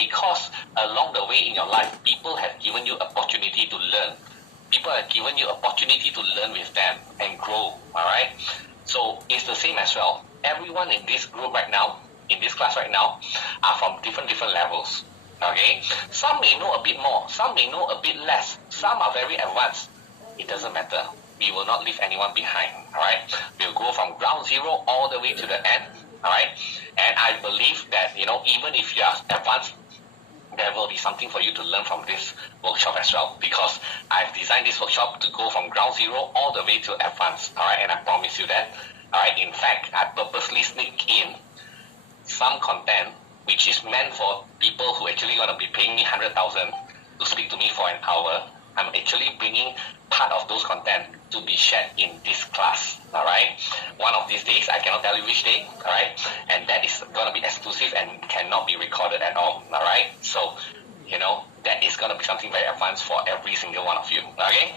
because along the way in your life, people have given you opportunity to learn. People have given you opportunity to learn with them and grow, all right? So it's the same as well. Everyone in this group right now, in this class right now, are from different levels, okay? Some may know a bit more, some may know a bit less, some are very advanced. It doesn't matter. We will not leave anyone behind, all right? We'll go from ground zero all the way to the end, all right? And I believe that, even if you are advanced, there will be something for you to learn from this workshop as well, because I've designed this workshop to go from ground zero all the way to advanced, all right? And I promise you that, all right? In fact, I purposely sneak in some content which is meant for people who actually going to be paying me 100,000 to speak to me for an hour. I'm actually bringing part of those content to be shared in this class, all right? One of these days, I cannot tell you which day, all right? And that is going to be exclusive and cannot be recorded at all, all right? So, that is going to be something very advanced for every single one of you, okay?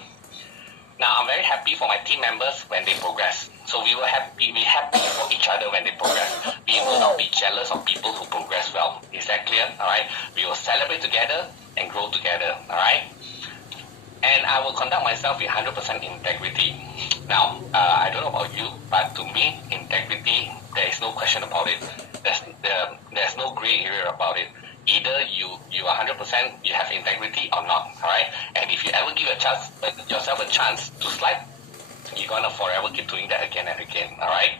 Now, I'm very happy for my team members when they progress. So we will be happy for each other when they progress. We will not be jealous of people who progress well. Is that clear? All right? We will celebrate together and grow together, all right? And I will conduct myself with 100% integrity. Now, I don't know about you, but to me, integrity, there is no question about it. There's no gray area about it. Either you are 100%, you have integrity or not, all right? And if you ever give yourself a chance to slide, you're going to forever keep doing that again and again, all right?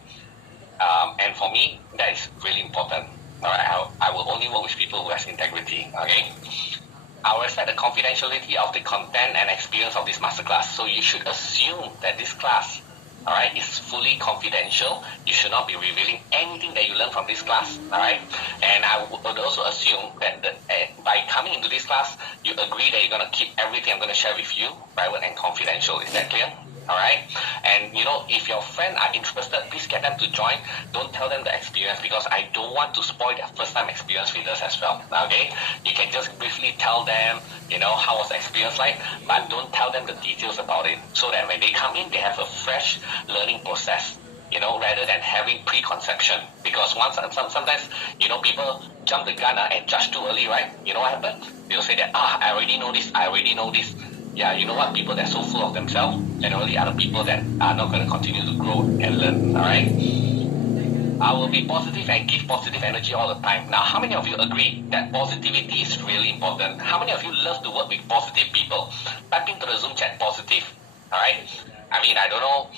And for me, that is really important, all right? I will only work with people who have integrity, okay? I will respect the confidentiality of the content and experience of this masterclass. So you should assume that this class, all right, is fully confidential. You should not be revealing anything that you learn from this class, all right? And I would also assume that by coming into this class, you agree that you're going to keep everything I'm going to share with you private and confidential. Is that clear? All right? And, if your friends are interested, please get them to join. Don't tell them the experience, because I don't want to spoil their first-time experience with us as well, okay? You can just briefly tell them, how was the experience like, but don't tell them the details about it, so that when they come in, they have a fresh learning process, rather than having preconception. Because sometimes, people jump the gun and judge too early, right? You know what happened? They'll say that, I already know this. Yeah, you know what? People that are so full of themselves generally are the people that are not going to continue to grow and learn, all right? I will be positive and give positive energy all the time. Now, how many of you agree that positivity is really important? How many of you love to work with positive people? Type into the Zoom chat positive, all right? I don't know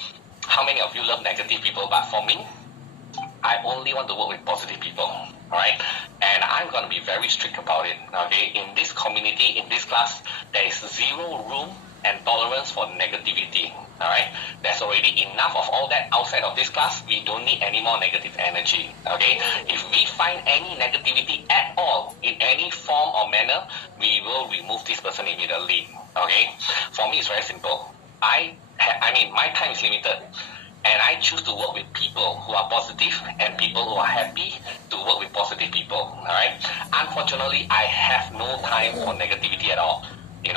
how many of you love negative people, but for me, I only want to work with positive people, all right? And I'm going to be very strict about it, okay? In this community, in this class, there is zero room and tolerance for negativity, all right? There's already enough of all that outside of this class. We don't need any more negative energy, okay? If we find any negativity at all, in any form or manner, we will remove this person immediately, okay? For me, it's very simple. My time is limited. And I choose to work with people who are positive and people who are happy to work with positive people, all right? Unfortunately, I have no time for negativity at all. You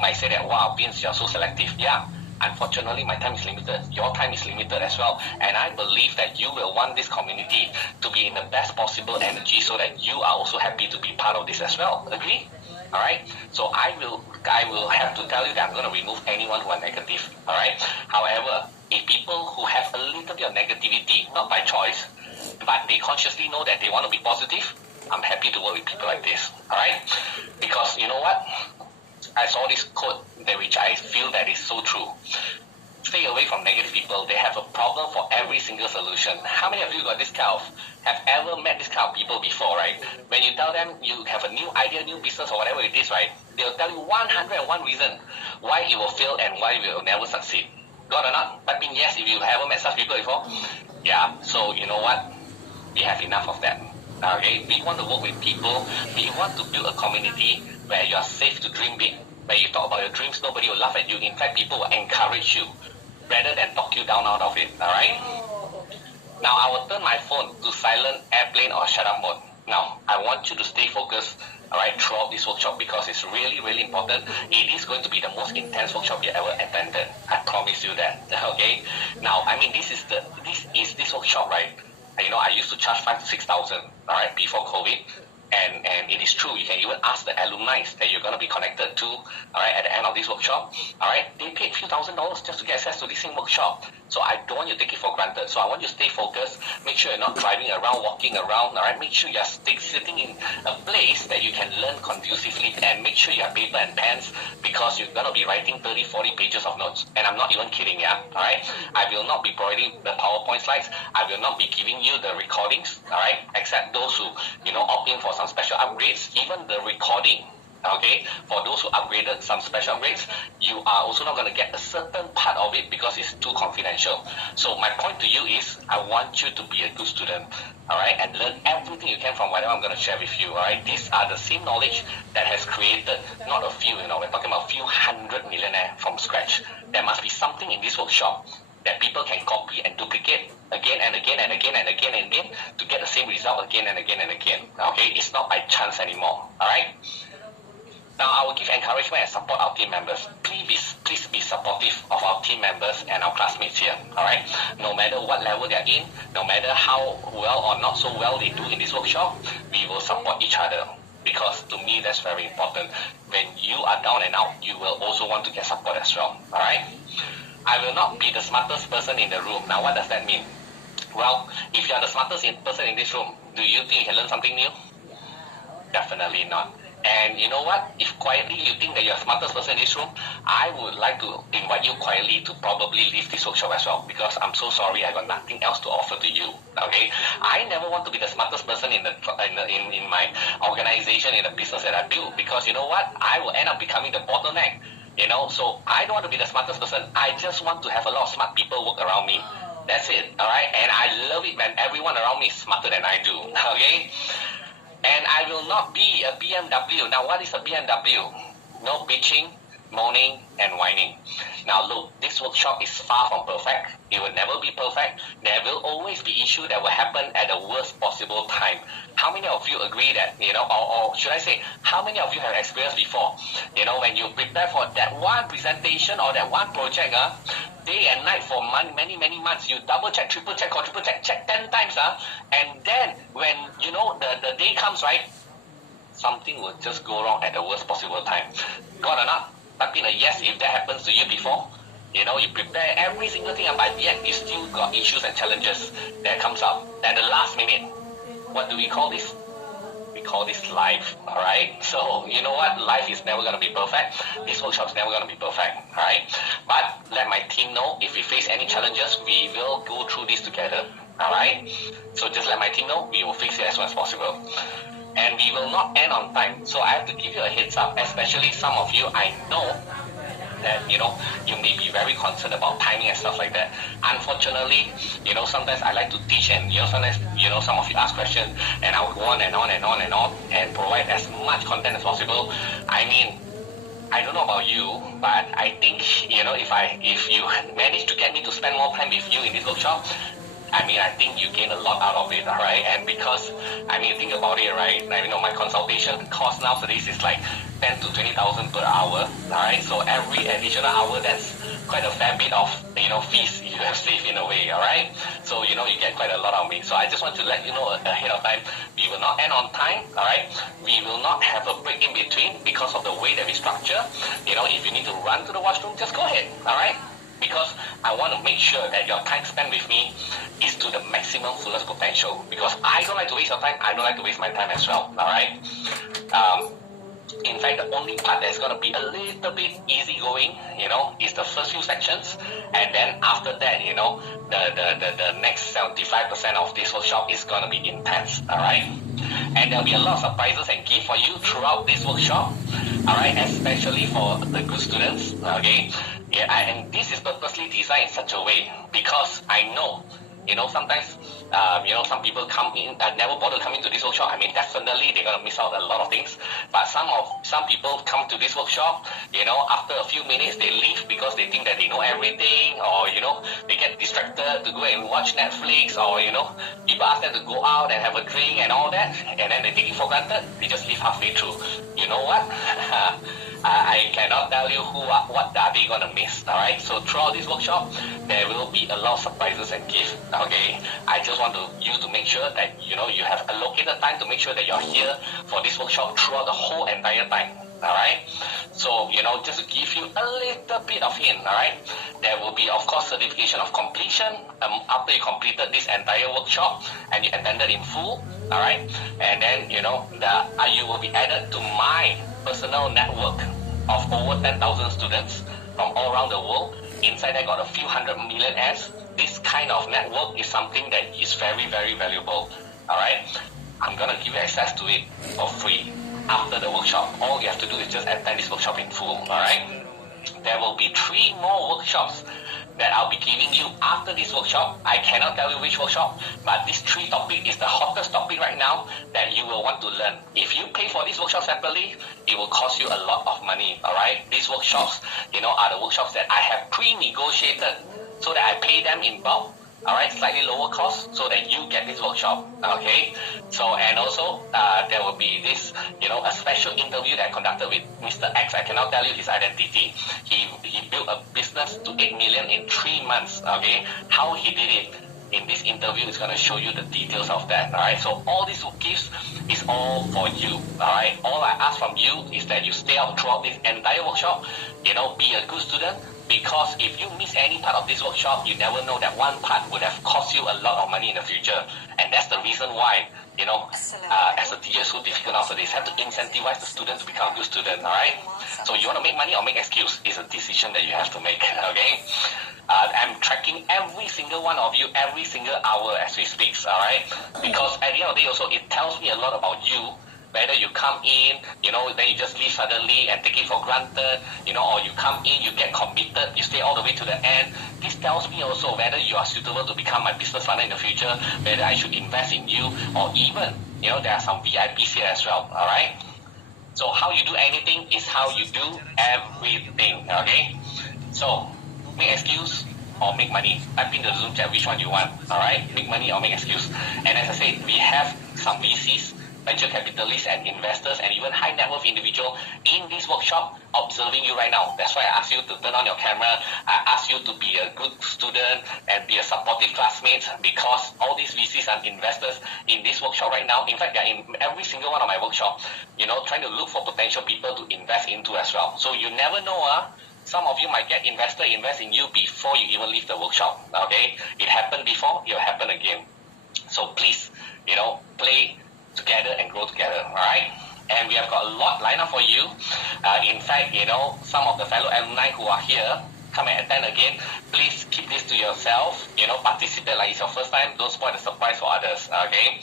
might say that, wow, Vince, you're so selective. Yeah, unfortunately, my time is limited. Your time is limited as well. And I believe that you will want this community to be in the best possible energy, so that you are also happy to be part of this as well. Agree? All right? So I will have to tell you that I'm going to remove anyone who are negative. All right? However, if people who have a little bit of negativity, not by choice, but they consciously know that they want to be positive, I'm happy to work with people like this, all right? Because you know what? I saw this quote which I feel that is so true. Stay away from negative people. They have a problem for every single solution. How many of you have ever met this kind of people before, right? When you tell them you have a new idea, new business, or whatever it is, right? They'll tell you 101 reason why it will fail and why it will never succeed. Got or not? But yes, if you haven't met such people before, yeah. So you know what? We have enough of that. Okay? We want to work with people. We want to build a community where you are safe to dream big. Where you talk about your dreams, nobody will laugh at you. In fact, people will encourage you rather than talk you down out of it. All right? Now I will turn my phone to silent, airplane, or shut up mode. Now I want you to stay focused, all right, throughout this workshop, because it's really, really important. It is going to be the most intense workshop you ever attended. I promise you that. Okay. Now, this workshop, right? I used to charge 5,000 to 6,000, all right, before COVID. and it is true. You can even ask the alumni that you're going to be connected to, all right, at the end of this workshop, all right. They paid a few $1,000s just to get access to this same workshop. So I don't want you to take it for granted. So I want you to stay focused. Make sure you're not driving around, walking around, all right. Make sure you're sitting in a place that you can learn conducively, and make sure you have paper and pens, because you're going to be writing 30, 40 pages of notes. And I'm not even kidding, yeah, all right. I will not be providing the PowerPoint slides. I will not be giving you the recordings, all right, except those who, opt in for some special upgrades. Even the recording, okay, for those who upgraded some special upgrades, you are also not going to get a certain part of it because it's too confidential. So my point to you is, I want you to be a good student, all right, and learn everything you can from whatever I'm going to share with you, all right. These are the same knowledge that has created not a few, we're talking about a few hundred millionaire from scratch. There must be something in this workshop that people can copy and duplicate again and again and again and again and again to get the same result again and again and again. Okay, it's not by chance anymore. All right. Now I will give encouragement and support our team members. Please be supportive of our team members and our classmates here. All right. No matter what level they're in, no matter how well or not so well they do in this workshop, we will support each other. Because to me, that's very important. When you are down and out, you will also want to get support as well. All right. I will not be the smartest person in the room. Now, what does that mean? Well, if you are the smartest person in this room, do you think you can learn something new? Definitely not. And you know what? If quietly you think that you're the smartest person in this room, I would like to invite you quietly to probably leave this workshop as well, because I'm so sorry, I got nothing else to offer to you. Okay? I never want to be the smartest person in my organization, in the business that I build, because you know what? I will end up becoming the bottleneck. So I don't want to be the smartest person. I just want to have a lot of smart people work around me. That's it, all right? And I love it when everyone around me is smarter than I do, okay? And I will not be a BMW. Now, what is a BMW? No bitching, moaning, and whining. Now, look, this workshop is far from perfect. It will never be perfect. There will always be issues that will happen at the worst possible time. How many of you agree that, or should I say, how many of you have experienced before? When you prepare for that one presentation or that one project, day and night for many months, you double check, triple check, quadruple check 10 times, and then when, the day comes, right, something will just go wrong at the worst possible time. Got or not? Type in a yes if that happens to you before. You prepare every single thing, and by the end, you still got issues and challenges that comes up at the last minute. What do we call this? We call this life, all right? So, you know what? Life is never going to be perfect. This workshop is never going to be perfect, all right? But let my team know if we face any challenges, we will go through this together, all right? So just let my team know. We will fix it as soon as possible. And we will not end on time. So I have to give you a heads up, especially some of you, I know that, you may be very concerned about timing and stuff like that. Unfortunately, sometimes I like to teach, and, sometimes, some of you ask questions, and I'll go on and on and on and on and provide as much content as possible. I mean, I don't know about you, but I think, if you manage to get me to spend more time with you in this workshop, I think you gain a lot out of it, all right? And because, think about it, right? My consultation cost nowadays is like 10 to 20,000 per hour, all right? So every additional hour, that's quite a fair bit of, fees you have saved in a way, all right? So, you get quite a lot of me. So I just want to let you know ahead of time, we will not end on time, all right? We will not have a break in between because of the way that we structure. If you need to run to the washroom, just go ahead, all right? Because I want to make sure that your time spent with me is to the maximum fullest potential. Because I don't like to waste your time, I don't like to waste my time as well, all right? In fact, the only part that's going to be a little bit easygoing, is the first few sections. And then after that, the next 75% of this workshop is going to be intense, all right? And there'll be a lot of surprises and gifts for you throughout this workshop, all right? Especially for the good students, okay? Yeah, and this is purposely designed in such a way because I know, sometimes, some people come in and never bother coming to this workshop. Definitely they're going to miss out a lot of things. But some people come to this workshop, after a few minutes they leave because they think that they know everything, or, they get distracted to go and watch Netflix, or, people ask them to go out and have a drink and all that, and then they take it for granted. They just leave halfway through. You know what? I cannot tell you what are they gonna miss. All right. So throughout this workshop, there will be a lot of surprises and gifts. Okay. I just want you to make sure that you have allocated time to make sure that you're here for this workshop throughout the whole entire time. Alright, so just to give you a little bit of hint, alright, there will be of course certification of completion after you completed this entire workshop and you attended in full, alright, and then you will be added to my personal network of over 10,000 students from all around the world. Inside I got a few hundred millionaires. This kind of network is something that is very, very valuable, alright. I'm gonna give you access to it for free. After the workshop, all you have to do is just attend this workshop in full, alright? There will be 3 more workshops that I'll be giving you after this workshop. I cannot tell you which workshop, but this 3 topic is the hottest topic right now that you will want to learn. If you pay for this workshop separately, it will cost you a lot of money, alright? These workshops, are the workshops that I have pre-negotiated so that I pay them in bulk. Alright, slightly lower cost so that you get this workshop. Okay, so and also there will be this, a special interview that I conducted with Mr. X. I cannot tell you his identity. He built a business to 8 million in 3 months. Okay, how he did it in this interview is going to show you the details of that. Alright, so all these gifts is all for you. Alright, all I ask from you is that you stay out throughout this entire workshop. Be a good student. Because if you miss any part of this workshop, you never know that one part would have cost you a lot of money in the future. And that's the reason why, as a teacher, it's so difficult nowadays. Have to incentivize the student to become a good student, alright? So you want to make money or make excuse is a decision that you have to make, okay? I'm tracking every single one of you every single hour as we speak, alright? Because at the end of the day also, it tells me a lot about you. Whether you come in, then you just leave suddenly and take it for granted, or you come in, you get committed, you stay all the way to the end. This tells me also whether you are suitable to become my business partner in the future, whether I should invest in you, or even, there are some VIPs here as well, alright? So how you do anything is how you do everything, okay? So, make excuse or make money. Type in the Zoom chat which one you want, alright? Make money or make excuse. And as I said, we have some VCs, venture capitalists and investors and even high net worth individual in this workshop observing you right now. That's why I ask you to turn on your camera. I ask you to be a good student and be a supportive classmate, because all these VCs and investors in this workshop right now, in fact, they're in every single one of my workshop, trying to look for potential people to invest into as well. So you never know, some of you might get investor invest in you before you even leave the workshop, okay? It happened before, it will happen again. So please, play together and grow together, alright? And we have got a lot lined up for you. In fact, some of the fellow alumni who are here, come and attend again. Please keep this to yourself. Participate like it's your first time. Don't spoil the surprise for others, okay?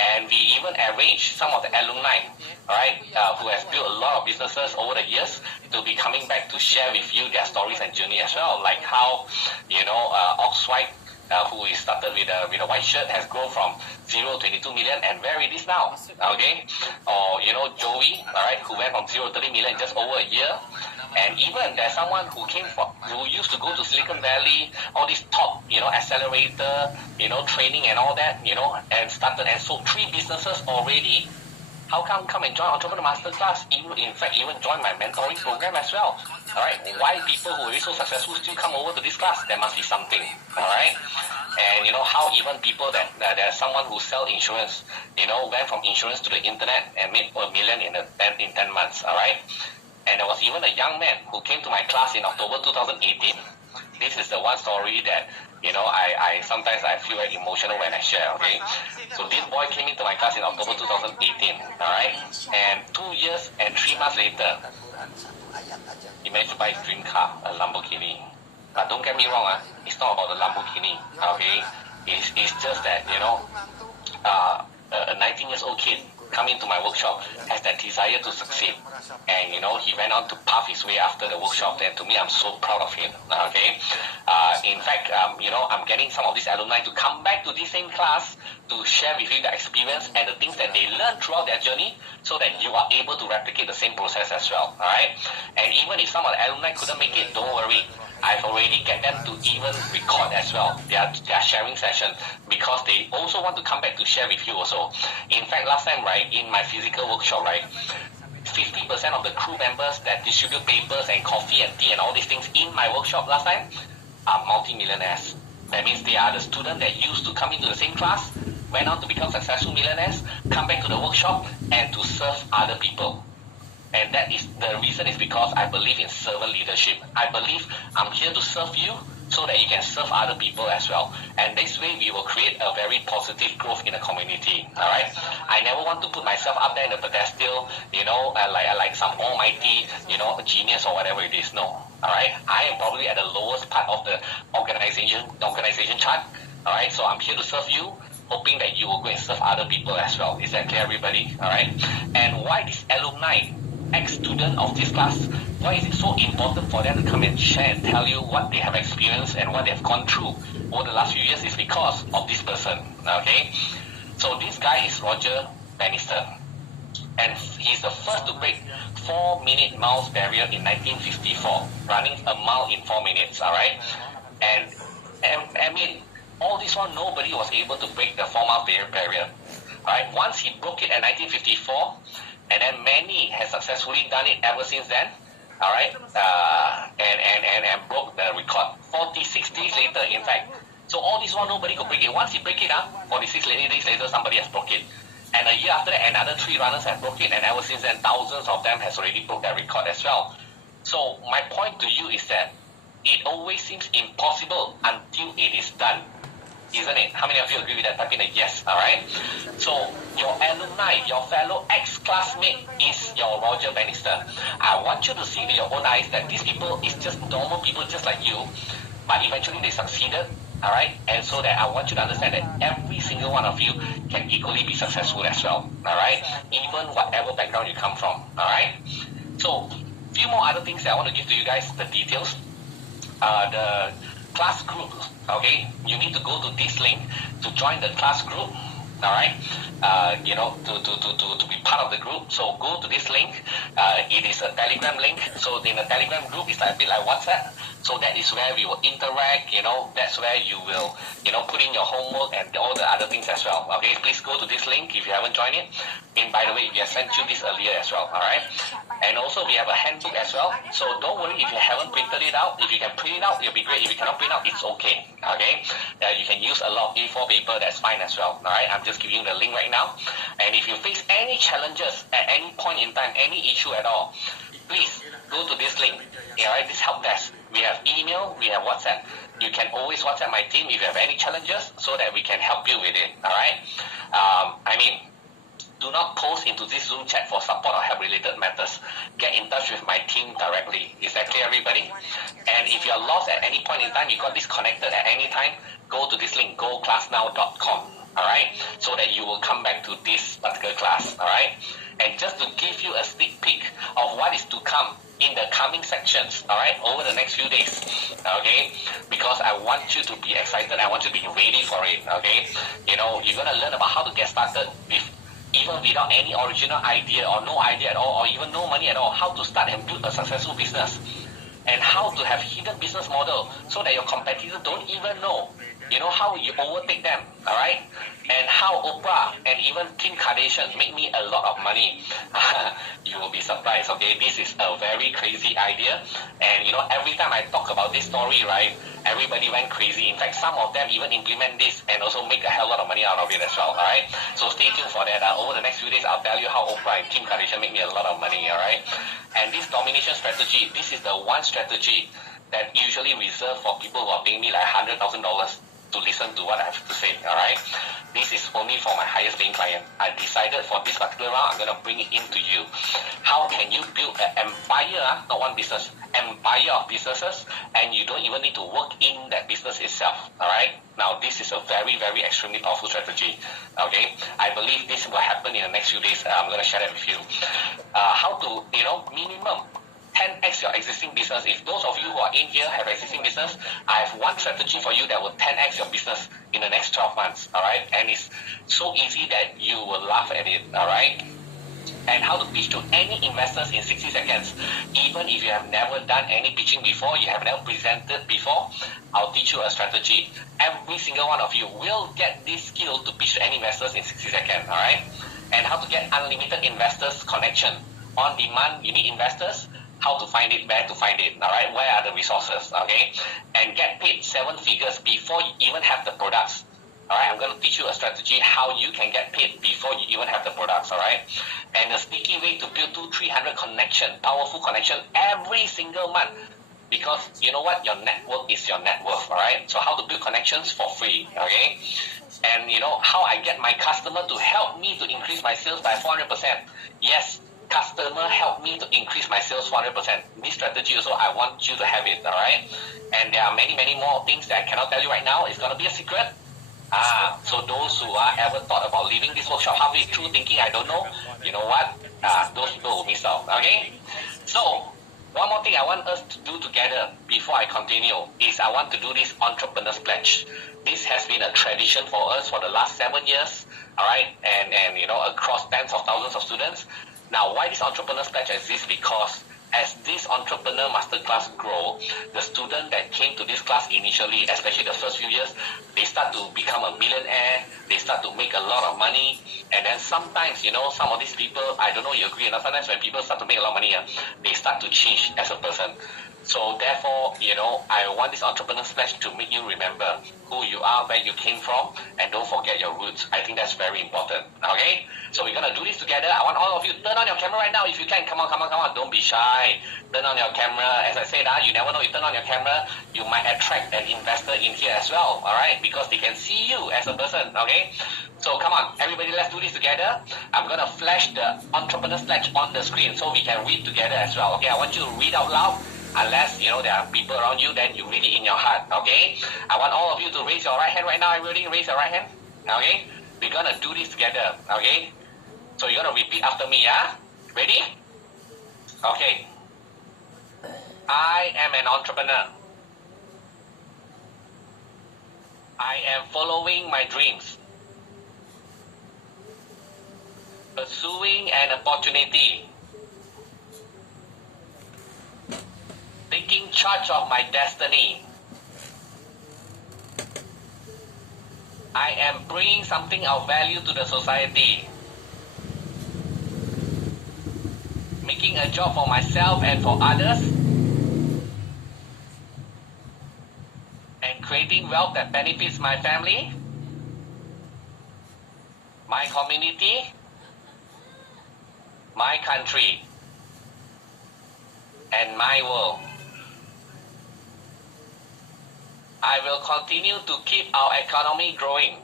And we even arrange some of the alumni, alright, who has built a lot of businesses over the years to be coming back to share with you their stories and journey as well. Like how, Ogos, who is started with a white shirt, has grown from 0 to 22 million and where it is now, okay? Or, Joey, alright, who went from 0 to 30 million in just over a year. And even there's someone who used to go to Silicon Valley, all these top, accelerator, training and all that, and started and sold 3 businesses already. How come and join Entrepreneur Masterclass? In fact, even join my mentoring program as well. Alright, why people who are so successful still come over to this class? There must be something. Alright, and how even people there's someone who sell insurance, went from insurance to the internet and made $1 million in 10 months. Alright, and there was even a young man who came to my class in October 2018. This is the one story that I sometimes I feel very emotional when I share, okay? So this boy came into my class in October 2018, alright? And 2 years and 3 months later, he managed to buy a dream car, a Lamborghini. But don't get me wrong, it's not about the Lamborghini, okay? It's just that, a 19 years old kid come into my workshop has that desire to succeed, and he went on to path his way after the workshop, and to me I'm so proud of him, okay? In fact, I'm getting some of these alumni to come back to this same class to share with you the experience and the things that they learned throughout their journey, so that you are able to replicate the same process as well, alright? And even if some of the alumni couldn't make it, don't worry, I've already get them to even record as well their sharing session, because they also want to come back to share with you also. In fact, last time, right, in my physical workshop, right, 50% of the crew members that distribute papers and coffee and tea and all these things in my workshop last time are multi-millionaires. That means they are the students that used to come into the same class, went on to become successful millionaires, come back to the workshop and to serve other people. And that is the reason is because I believe in servant leadership. I believe I'm here to serve you so that you can serve other people as well. And this way we will create a very positive growth in the community. All right. I never want to put myself up there in the pedestal, like some almighty, genius or whatever it is. No. All right. I am probably at the lowest part of the organization chart. All right. So I'm here to serve you, hoping that you will go and serve other people as well. Is that clear, everybody? All right. And why this alumni, ex-student of this class, why is it so important for them to come and share and tell you what they have experienced and what they have gone through over the last few years is because of this person, okay? So this guy is Roger Bannister, and he's the first to break 4-minute miles barrier in 1954, running a mile in 4 minutes, all right? And I mean, all this while, nobody was able to break the 4-mile barrier, all right? Once he broke it in 1954, and then many have successfully done it ever since then, all right, and broke the record 46 days later, in fact. So all this while, nobody could break it. Once he break it up, 46 days later, somebody has broke it. And a year after that, another 3 runners have broke it, and ever since then, thousands of them has already broke that record as well. So my point to you is that it always seems impossible until it is done. Isn't it? How many of you agree with that? Type in a yes, all right? So your alumni, your fellow ex-classmate is your Roger Bannister. I want you to see with your own eyes that these people is just normal people just like you, but eventually they succeeded, all right? And so that I want you to understand that every single one of you can equally be successful as well, all right? Even whatever background you come from, all right? So few more other things that I want to give to you guys, the details. The class group, okay, you need to go to this link to join the class group, all right, to be part of the group. So go to this link. It is a Telegram link. So in the Telegram group, it's like a bit like WhatsApp. So that is where we will interact, that's where you will, put in your homework and all the other things as well. Okay, please go to this link if you haven't joined it. And by the way, we have sent you this earlier as well, all right? And also we have a handbook as well. So don't worry if you haven't printed it out. If you can print it out, it'll be great. If you cannot print out, it's okay, okay? You can use a lot of A4 paper, that's fine as well, all right? I'm just giving you the link right now. And if you face any challenges at any point in time, any issue at all, please go to this link, all right? This help desk. We have email, we have WhatsApp. You can always WhatsApp my team if you have any challenges so that we can help you with it, all right? Do not post into this Zoom chat for support or help related matters. Get in touch with my team directly. Is that clear, everybody? And if you're lost at any point in time, you got disconnected at any time, go to this link, goclassnow.com, all right? So that you will come back to this particular class, all right? And just to give you a sneak peek of what is to come in the coming sections, all right, over the next few days, okay? Because I want you to be excited. I want you to be ready for it, okay? You're going to learn about how to get started with even without any original idea or no idea at all or even no money at all, how to start and build a successful business and how to have hidden business model so that your competitors don't even know, how you overtake them, all right? And how Oprah and even Kim Kardashian make me a lot of money. You will be surprised, okay? This is a very crazy idea. And, every time I talk about this story, right, everybody went crazy. In fact, some of them even implement this and also make a hell lot of money out of it as well, all right? So stay tuned for that. Over the next few days, I'll tell you how Oprah and Kim Kardashian make me a lot of money, all right? And this domination strategy, this is the one strategy that usually reserved for people who are paying me like $100,000 to listen to what I have to say, all right? This is only for my highest paying client. I decided for this particular round, I'm going to bring it into you. How can you build an empire, not one business, empire of businesses, and you don't even need to work in that business itself, all right? Now, this is a very, very extremely powerful strategy, okay? I believe this will happen in the next few days. I'm going to share that with you. How to, minimum 10x your existing business. If those of you who are in here have existing business, I have one strategy for you that will 10x your business in the next 12 months, all right? And it's so easy that you will laugh at it, all right? And how to pitch to any investors in 60 seconds. Even if you have never done any pitching before, you have never presented before, I'll teach you a strategy. Every single one of you will get this skill to pitch to any investors in 60 seconds, all right? And how to get unlimited investors connection on demand, you need investors. How to find it, where to find it, all right? Where are the resources, okay? And get paid 7 figures before you even have the products. All right, I'm going to teach you a strategy how you can get paid before you even have the products, all right? And a sneaky way to build 200-300 connection, powerful connection every single month. Because you know what? Your network is your net worth, all right? So how to build connections for free, okay? And you know how I get my customer to help me to increase my sales by 400%. Yes, customer help me to increase my sales 400%. This strategy also, I want you to have it, all right? And there are many, many more things that I cannot tell you right now. It's going to be a secret. So those who are ever thought about leaving this workshop halfway through thinking I don't know, you know what? Those people will miss out, okay? So, one more thing I want us to do together before I continue is I want to do this Entrepreneur's Pledge. This has been a tradition for us for the last 7 years, all right? And you know, across tens of thousands of students. Now, why this Entrepreneur's Pledge exists? Because as this entrepreneur masterclass grow, the student that came to this class initially, especially the first few years, they start to become a millionaire, they start to make a lot of money, and then sometimes, you know, some of these people, I don't know you agree or not, sometimes when people start to make a lot of money, they start to change as a person. So therefore, you know, I want this Entrepreneur's Pledge to make you remember who you are, where you came from, and don't forget your roots. I think that's very important, okay? So we're going to do this together. I want all of you, turn on your camera right now if you can. Come on. Don't be shy. Turn on your camera. As I said, you never know, you turn on your camera, you might attract an investor in here as well, all right? Because they can see you as a person, okay? So come on, everybody, let's do this together. I'm going to flash the Entrepreneur's Pledge on the screen so we can read together as well, okay? I want you to read out loud. Unless, you know, there are people around you, then you read it in your heart, okay? I want all of you to raise your right hand right now. Everybody raise your right hand, okay? We're going to do this together, okay? So you're going to repeat after me, yeah? Ready? Okay. I am an entrepreneur. I am following my dreams, pursuing an opportunity, taking charge of my destiny. I am bringing something of value to the society, making a job for myself and for others, and creating wealth that benefits my family, my community, my country, and my world. I will continue to keep our economy growing.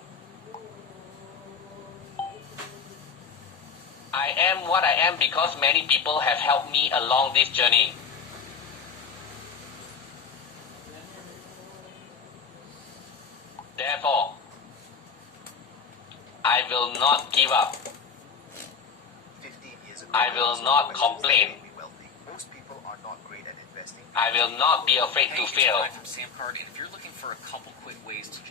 I am what I am because many people have helped me along this journey. Therefore, I will not give up. I will not complain. I will not be afraid to fail. From Samcard, and if you're looking for a couple quick ways to